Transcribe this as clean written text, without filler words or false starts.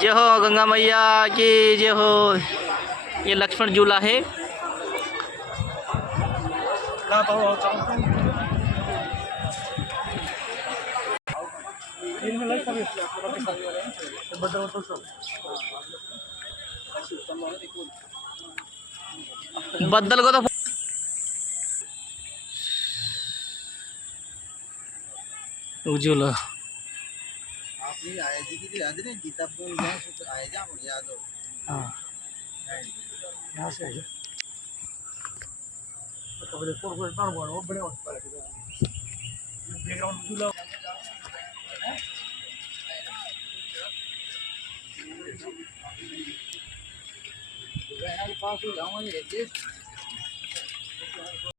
जय हो गंगा मैया की जय हो। ये लक्ष्मण झूला है। बद्दल को तो झूला